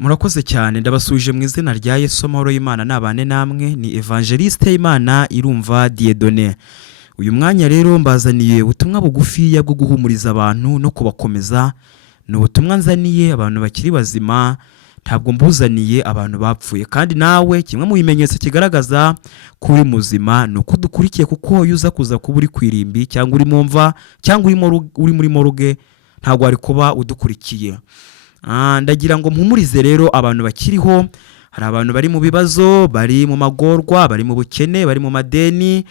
Murakoze cyane ndabasuje mu izina rya Yesu amahoro y'Imana nabane namwe ni Evangeliste Imana irumva Dieudonné. Uyu mwanya rero mbazaniye ubutumwa bugufi bwo guhumuriza abantu no kubakomeza. No ubutumwa nzaniye abantu bakiri bazima, ntabwo mbuzaniye abantu bapfuye. Kandi nawe kimwe mu bimenyetso kigaragaza ko uri muzima no kudukurikiye, kuko yuza kuza kuba uri kwirimbi cyangwa uri mu mva cyangwa uri muri moruge, ntabwo ari kuba udukurikiye. Ndagira ngo mpumurize rero abantu bakiriho. Hari abantu bari mu bibazo, bari mu magorwa, bari mu bukene, bari mu madeni,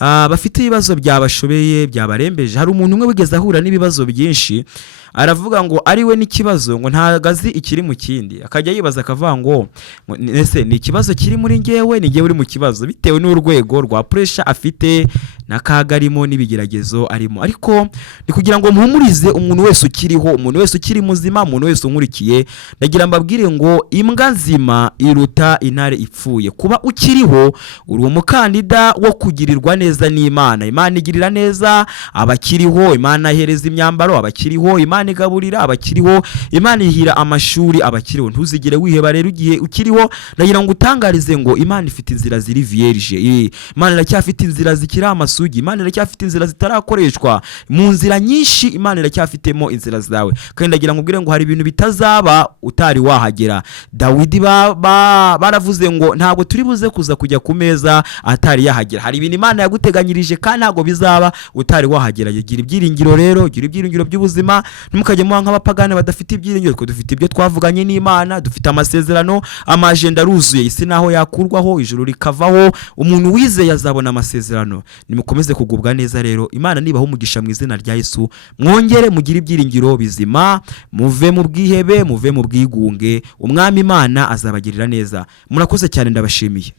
bafite ibibazo byabashobeye byabarembeje. Hari umuntu umwe wigeze ahura n'ibibazo byinshi, aravuga ngo ari we n'ikibazo ngo ntagazi ikiri mu kindi. Akajya yibaza akavuga ngo ese ni ikibazo kiri muri ngewe, ni ngewe uri mu kibazo, bitewe n'urwego rwa pressure afite n'akagarimo n'ibigeragezo arimo. Ariko ni kugira ngo mpumurize umuntu wese ukiriho, umuntu wese ukiri muzima, umuntu wese unkurikiye. Ndagira mbabwire ngo imbwa nzima iruta intare ipfuye. Kuba ukiriho uri umukandida wo kugirirwa neza n'Imana. Imana igirira neza abakiriho, Imana ihereza imyambaro abakiriho, Imana igaburira abakiriho, Imana ihira amashuri abakiriho. Ntuzigere wiheba rero igihe ukiriho. Ndagira ngo utangarize ngo Imana ifite inzira ziri vierge. Imana iracyafite inzira zikira amasugi, Imana iracyafite inzira zitarakoreshwa. Mu nzira nyinshi Imana iracyafitemo inzira zawe. Kandi ndagira ngo ubwire ngo hari ibintu bitazaba utari wahagera. Dawidi baravuze ngo ntabwo turi buze kuza kujya ku meza atari yahagera. Hari ibintu Imana yaguteganyirije kandi ntabwo bizaba utari wahagera. Gira ibyiringiro rero, gira ibyiringiro by'ubuzima. Ntimukajye muha nk'abapagane badafite ibyiringiro. Twe dufite ibyo twavuganye n'Imana, dufite amasezerano, amajenda aruzuye. Isi naho yakurwaho, ijuru rikavaho, umuntu wizeye azabona amasezerano. Nimukomeze kugubwa neza rero. Imana nibaho umugisha mu izina rya Yesu. Mwongere mugire ibyiringiro bizima, muve mu bwihebe, muve mu bwigunge. Umwami Imana azabagirira neza. Murakoze cyane, ndabashimiye.